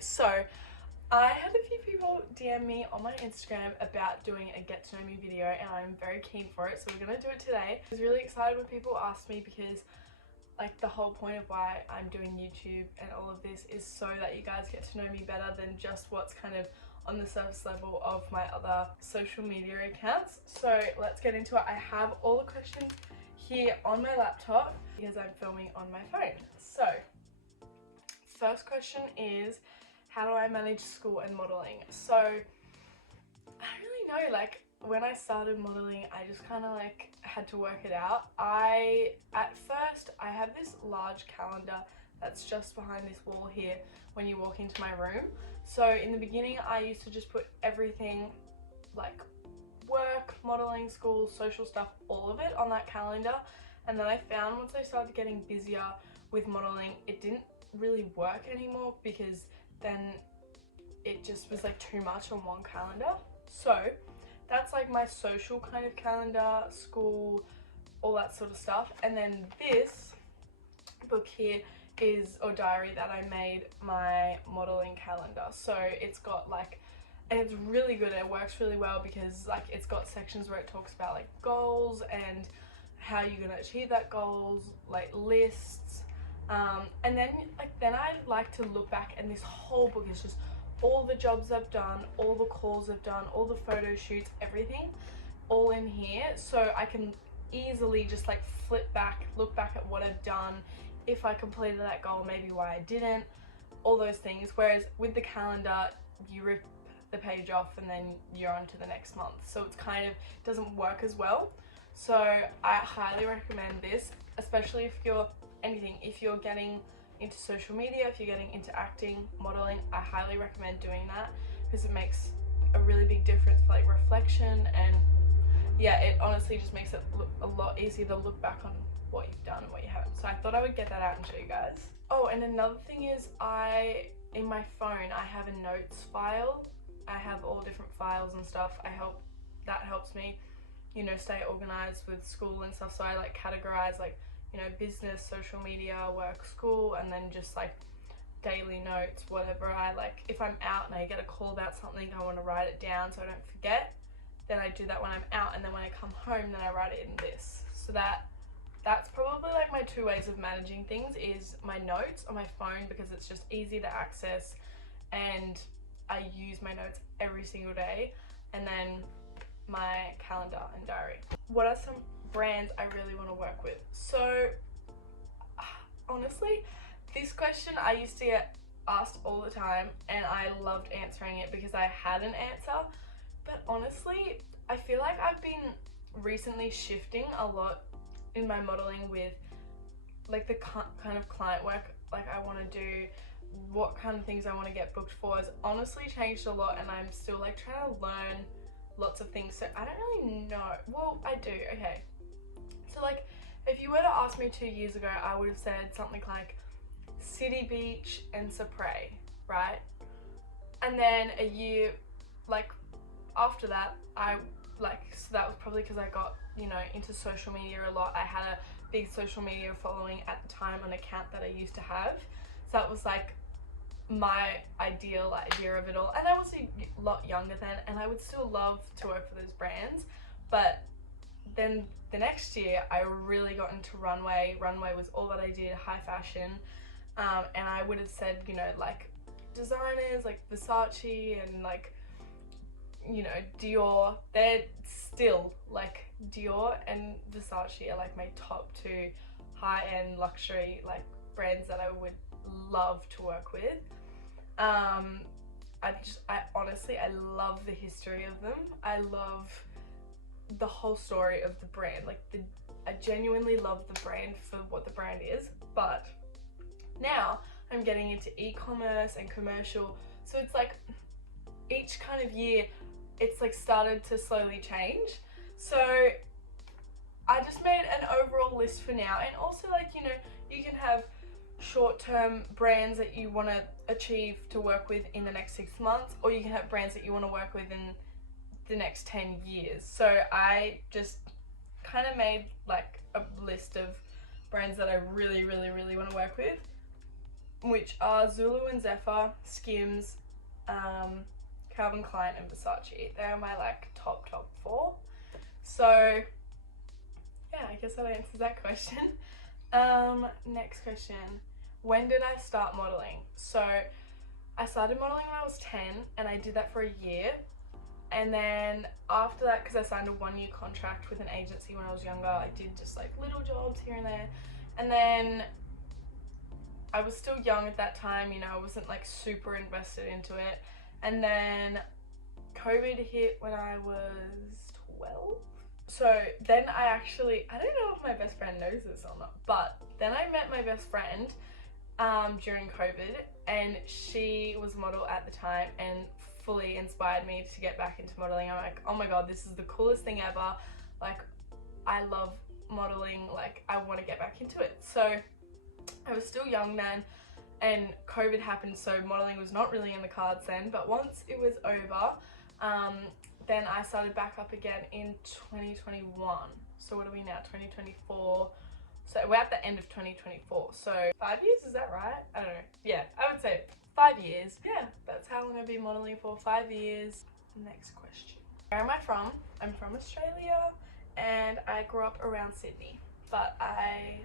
So I had a few people DM me on my Instagram about doing a get to know me video, and I'm very keen for it, so we're gonna do it today. I was really excited when people asked me because like the whole point of why I'm doing YouTube and all of this is so that you guys get to know me better than just what's kind of on the surface level of my other social media accounts. So let's get into it. I have all the questions here on my laptop because I'm filming on my phone. So first question is, how do I manage school and modeling? So I don't really know, like when I started modeling, I just kind of like had to work it out. At first I have this large calendar that's just behind this wall here when you walk into my room. So in the beginning I used to just put everything like work, modeling, school, social stuff, all of it on that calendar. And then I found once I started getting busier with modeling, it didn't really work anymore because then it just was like too much on one calendar. So that's like my social kind of calendar, school, all that sort of stuff. And then this book here is, or diary, that I made my modeling calendar. So it's got like, and it's really good, it works really well because like it's got sections where it talks about like goals and how you're gonna achieve that goals, like lists, and then I like to look back, and this whole book is just all the jobs I've done, all the calls I've done, all the photo shoots, everything all in here, so I can easily just like flip back, look back at what I've done, if I completed that goal, maybe why I didn't, all those things. Whereas with the calendar, you rip the page off and then you're on to the next month, so it's kind of doesn't work as well. So I highly recommend this, especially if you're if you're getting into social media, if you're getting into acting, modeling, I highly recommend doing that because it makes a really big difference for like reflection, and yeah, it honestly just makes it look a lot easier to look back on what you've done and what you haven't. So I thought I would get that out and show you guys. Oh, and another thing is in my phone, I have a notes file. I have all different files and stuff. That helps me, you know, stay organized with school and stuff. So I like categorize like, you know, business, social media, work, school, and then just like daily notes, whatever. I like, if I'm out and I get a call about something, I want to write it down so I don't forget, then I do that when I'm out, and then when I come home, then I write it in this. So that's probably like my two ways of managing things, is my notes on my phone because it's just easy to access and I use my notes every single day, and then my calendar and diary. What are some brands I really want to work with? So honestly, this question I used to get asked all the time and I loved answering it because I had an answer, but honestly I feel like I've been recently shifting a lot in my modeling with like the kind of client work like I want to do, what kind of things I want to get booked for has honestly changed a lot, and I'm still like trying to learn lots of things, so I don't really know. Well, I do. Okay, so like if you were to ask me 2 years ago, I would have said something like City Beach and Supre, right? And then a year like after that, so that was probably because I got, you know, into social media a lot. I had a big social media following at the time, an account that I used to have, so that was like my ideal idea of it all. And I was a lot younger then, and I would still love to work for those brands. But then the next year I really got into runway. Runway was all that I did, high fashion, and I would have said, you know, like designers like Versace and like, you know, Dior. They're still like Dior and Versace are like my top two high-end luxury like brands that I would love to work with. I honestly love the history of them. I love the whole story of the brand. Like I genuinely love the brand for what the brand is. But now I'm getting into e-commerce and commercial, so it's like each kind of year it's like started to slowly change. So I just made an overall list for now, and also like, you know, you can have short-term brands that you want to achieve to work with in the next 6 months, or you can have brands that you want to work with in the next 10 years. So I just kind of made like a list of brands that I really want to work with. which are Zulu and Zephyr, Skims, Calvin Klein and Versace. They are my like top 4. So yeah, I guess that answers that question. Next question. When did I start modeling? So I started modeling when I was 10 and I did that for a year. And then after that, because I signed a 1-year contract with an agency when I was younger, I did just like little jobs here and there. And then I was still young at that time, you know, I wasn't like super invested into it. And then COVID hit when I was 12. So then I don't know if my best friend knows this or not, but then I met my best friend during COVID, and she was a model at the time and fully inspired me to get back into modeling. I'm like, oh my god, this is the coolest thing ever. Like, I love modeling, like I want to get back into it. So I was still young then, and COVID happened, so modeling was not really in the cards then. But once it was over, then I started back up again in 2021. So what are we now, 2024? So we're at the end of 2024. So 5 years, is that right? I don't know. Yeah, I would say 5 years. Yeah, that's how long I've been modeling for, 5 years. Next question. Where am I from? I'm from Australia and I grew up around Sydney, but I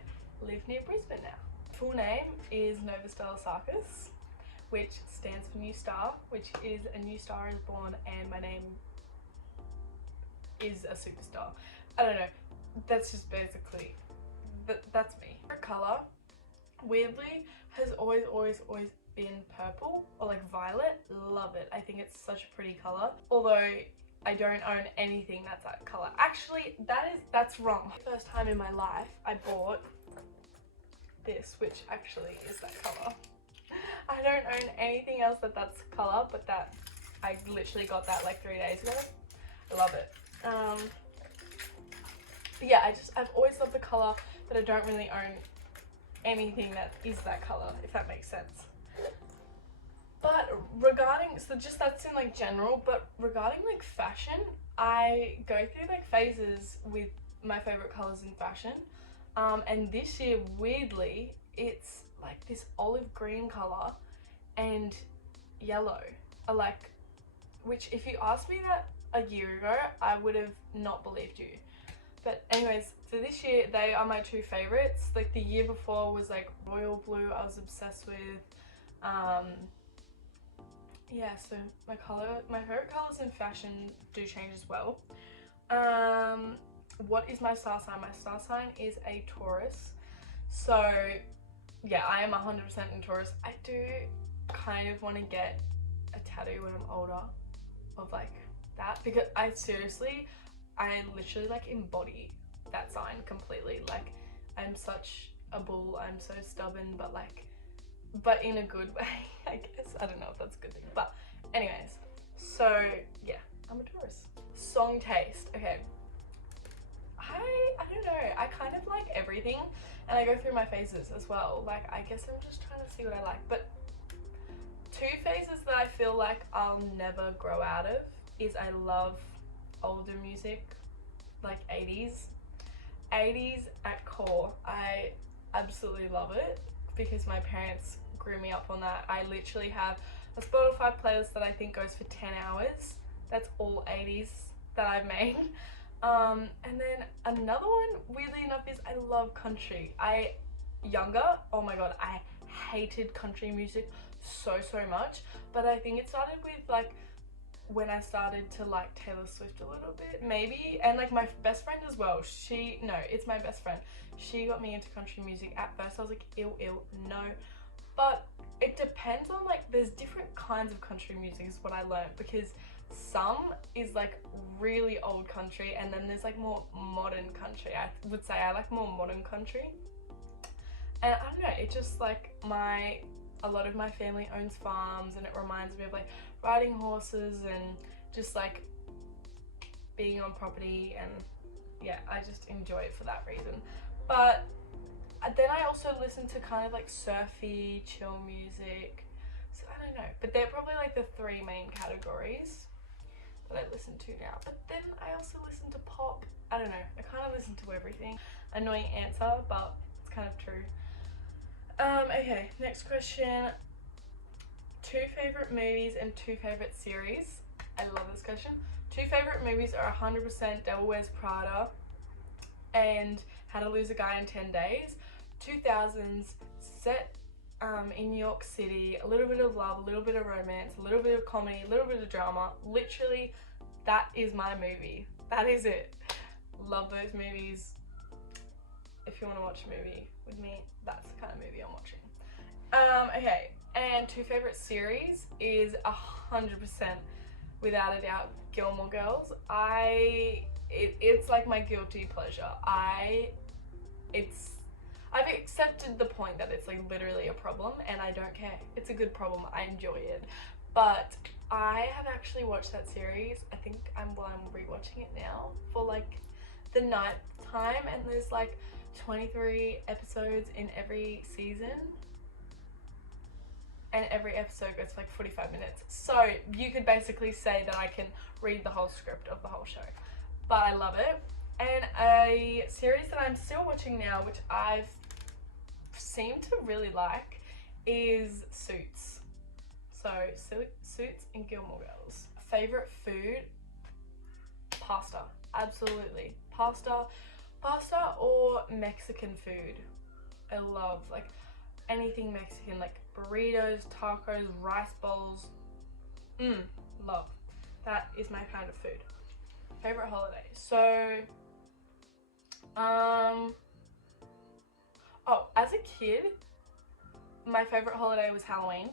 live near Brisbane now. Full name is novasarkis, which stands for New Star, which is a new star is born, and my name is a superstar. I don't know. That's just basically, that's me. Her colour, weirdly, has always been purple or like violet. Love it. I think it's such a pretty colour. Although I don't own anything that's that colour. Actually, that's wrong. First time in my life I bought this, which actually is that colour. I don't own anything else that's colour, but that I literally got that like 3 days ago. I love it. Yeah, I've always loved the colour, but I don't really own anything that is that colour, if that makes sense. But regarding, so just that's in like general, but regarding like fashion, I go through like phases with my favourite colours in fashion. And this year, weirdly, it's like this olive green colour and yellow. Like, which if you asked me that a year ago, I would have not believed you. But anyways, so this year, they are my 2 favourites. Like the year before was like royal blue, I was obsessed with. Yeah, so my favourite colours in fashion do change as well. What is my star sign? My star sign is a Taurus. So yeah, I am 100% in Taurus. I do kind of want to get a tattoo when I'm older of like that, because I literally like embody that sign completely. Like, I'm such a bull, I'm so stubborn, but in a good way, I guess. I don't know if that's a good thing, but anyways, so yeah, I'm a Taurus. Song taste, okay. I don't know, I kind of like everything, and I go through my phases as well. Like, I guess I'm just trying to see what I like, but 2 phases that I feel like I'll never grow out of is I love older music, like 80s at core. I absolutely love it because my parents grew me up on that. I literally have a Spotify playlist that I think goes for 10 hours. That's all 80s that I've made. And then another one, weirdly enough, is I love country. Oh my god, I hated country music so much, but I think it started with like when I started to like Taylor Swift a little bit, maybe, and like my best friend as well. It's my best friend. She got me into country music. At first I was like, ew, no. But it depends on, like, there's different kinds of country music is what I learned, because some is like really old country, and then there's like more modern country. I would say I like more modern country. And I don't know, it just like a lot of my family owns farms, and it reminds me of like riding horses and just like being on property, and yeah, I just enjoy it for that reason. But then I also listen to kind of like surfy, chill music. So I don't know, but they're probably like the 3 main categories that I listen to now. But then I also listen to pop. I don't know, I kind of listen to everything. Annoying answer, but it's kind of true. Okay, next question. 2 favorite movies and 2 favorite series. I love this question. 2 favorite movies are 100% Devil Wears Prada and How to Lose a Guy in 10 Days. 2000s, set in New York City, a little bit of love, a little bit of romance, a little bit of comedy, a little bit of drama. Literally, that is my movie. That is it. Love those movies. If you want to watch a movie with me, that's the kind of movie I'm watching. Okay, and 2 favorite series is 100% without a doubt Gilmore Girls. It's like my guilty pleasure. I've accepted the point that it's like literally a problem and I don't care. It's a good problem. I enjoy it. But I have actually watched that series. I think I'm rewatching it now for like the 9th time, and there's like 23 episodes in every season. And every episode goes for like 45 minutes. So you could basically say that I can read the whole script of the whole show. But I love it. And a series that I'm still watching now, which I've seemed to really like, is Suits. So Suits and Gilmore Girls. Favorite food? Pasta. Absolutely. Pasta or Mexican food. I love like anything Mexican, like burritos, tacos, rice bowls. Love. That is my kind of food. Favorite holiday. So, as a kid, my favorite holiday was Halloween.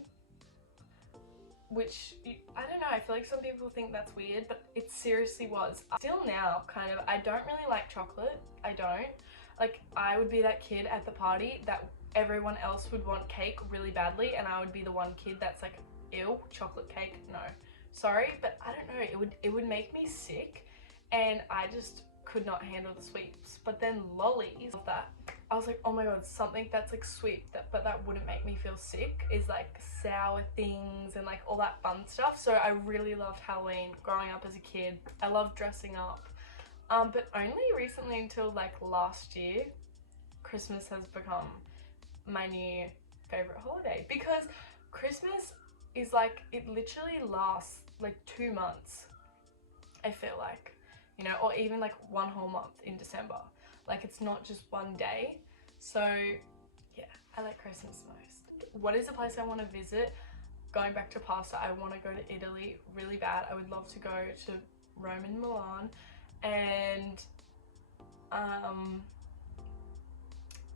Which, I don't know, I feel like some people think that's weird, but it seriously was. Still now, kind of, I don't really like chocolate. I don't. Like, I would be that kid at the party that everyone else would want cake really badly, and I would be the one kid that's like, ew, chocolate cake, no. Sorry, but I don't know, it would make me sick, and I just could not handle the sweets. But then lollies, that I was like, oh my god, something that's like sweet but that wouldn't make me feel sick is like sour things and like all that fun stuff. So I really loved Halloween growing up as a kid. I loved dressing up, but only recently, until like last year, Christmas has become my new favorite holiday, because Christmas is like, it literally lasts like 2 months, I feel like, you know, or even like 1 whole month in December. Like, it's not just one day. So yeah, I like Christmas most. What is a place I want to visit? Going back to pasta, I want to go to Italy really bad. I would love to go to Rome and Milan, and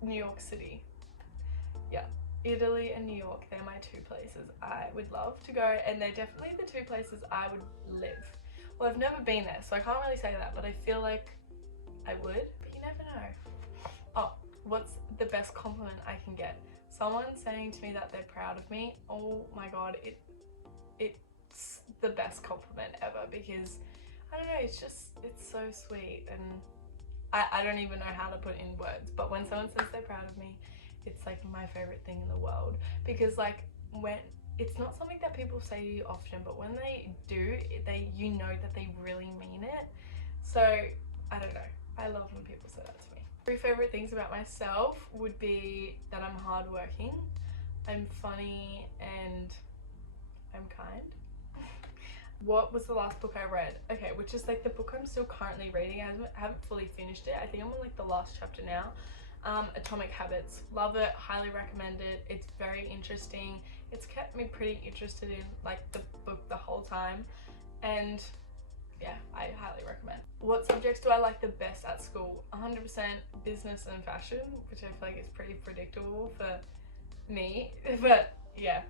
New York City. Yeah, Italy and New York, they're my 2 places I would love to go, and they're definitely the 2 places I would live. Well, I've never been there, so I can't really say that, but I feel like I would, but you never know. Oh, what's the best compliment I can get? Someone saying to me that they're proud of me. Oh my god, it's the best compliment ever, because I don't know, it's so sweet, and I don't even know how to put it in words, but when someone says they're proud of me, it's like my favorite thing in the world, because like, when it's not something that people say to you often, but when they do, you know that they really mean it. So I don't know, I love when people say that to me. 3 favorite things about myself would be that I'm hardworking, I'm funny, and I'm kind. What was the last book I read? Okay, which is like the book I'm still currently reading. I haven't fully finished it. I think I'm on like the last chapter now. Atomic Habits. Love it, highly recommend it. It's very interesting. It's kept me pretty interested in like the book the whole time, and yeah, I highly recommend. What subjects do I like the best at school? 100% business and fashion, which I feel like is pretty predictable for me, but yeah,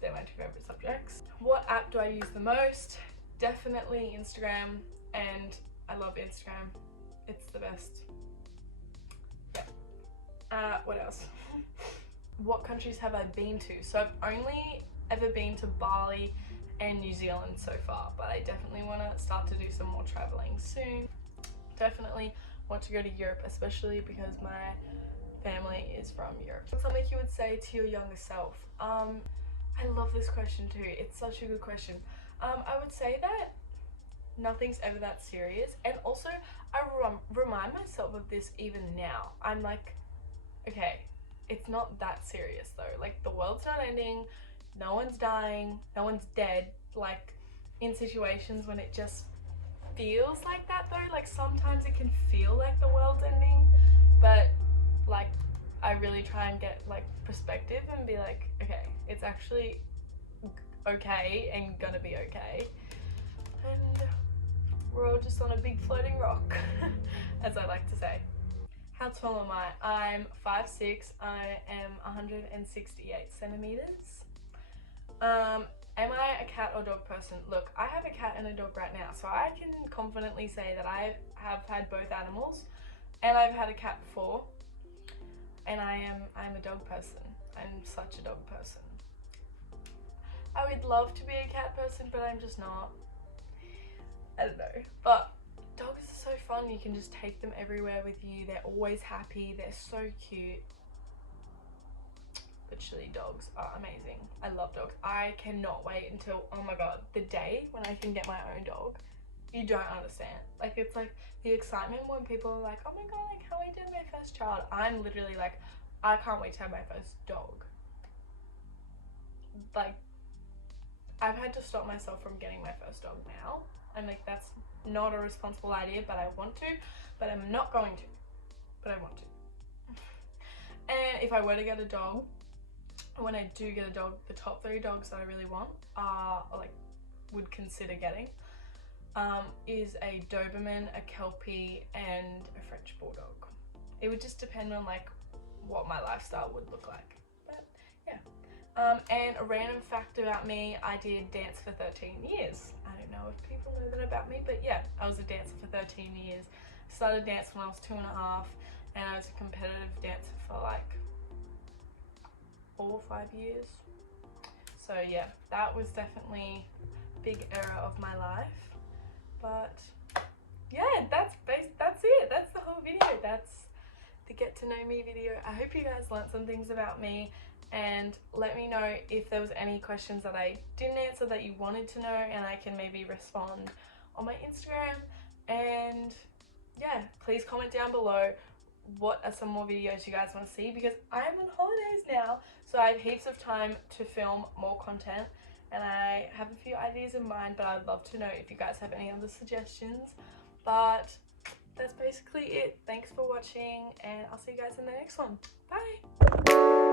they're my 2 favorite subjects. What app do I use the most? Definitely Instagram, and I love Instagram. It's the best. Yeah. What else? What countries have I been to? So I've only ever been to Bali and New Zealand so far, but I definitely want to start to do some more traveling soon. Definitely want to go to Europe, especially because my family is from Europe. What's something you would say to your younger self? I love this question too. It's such a good question. I would say that nothing's ever that serious, and also I remind myself of this even now. I'm like, okay, it's not that serious though. Like, the world's not ending, no one's dying, no one's dead. Like, in situations when it just feels like that though, like sometimes it can feel like the world's ending, but like I really try and get like perspective and be like, okay, it's actually okay and gonna be okay, and we're all just on a big floating rock, as I like to say. How tall am I? I'm 5'6". I am 168 centimeters. Am I a cat or dog person? Look, I have a cat and a dog right now, so I can confidently say that I have had both animals, and I've had a cat before, and I'm a dog person. I'm such a dog person. I would love to be a cat person, but I'm just not. I don't know. But dogs are so fun. You can just take them everywhere with you. They're always happy. They're so cute. Literally, dogs are amazing. I love dogs. I cannot wait until, oh my god, the day when I can get my own dog. You don't understand. Like, it's like the excitement when people are like, oh my god, I can't wait to have my first child. I'm literally like, I can't wait to have my first dog. Like, I've had to stop myself from getting my first dog now. I'm like, that's not a responsible idea, but I want to, but I'm not going to, but I want to. And if I were to get a dog, when I do get a dog, the top 3 dogs that I really want are, like, would consider getting, is a Doberman, a Kelpie, and a French Bulldog. It would just depend on like what my lifestyle would look like, but yeah. And a random fact about me, I did dance for 13 years. I don't know if people know that about me, but yeah, I was a dancer for 13 years. Started dance when I was 2.5, and I was a competitive dancer for like 4 or 5 years. So yeah, that was definitely a big era of my life. But yeah, that's it. That's the whole video. That's the get to know me video. I hope you guys learned some things about me, and let me know if there was any questions that I didn't answer that you wanted to know, and I can maybe respond on my Instagram. And yeah, please comment down below what are some more videos you guys want to see, because I'm on holidays now, so I have heaps of time to film more content, and I have a few ideas in mind, but I'd love to know if you guys have any other suggestions. But that's basically it. Thanks for watching, and I'll see you guys in the next one. Bye!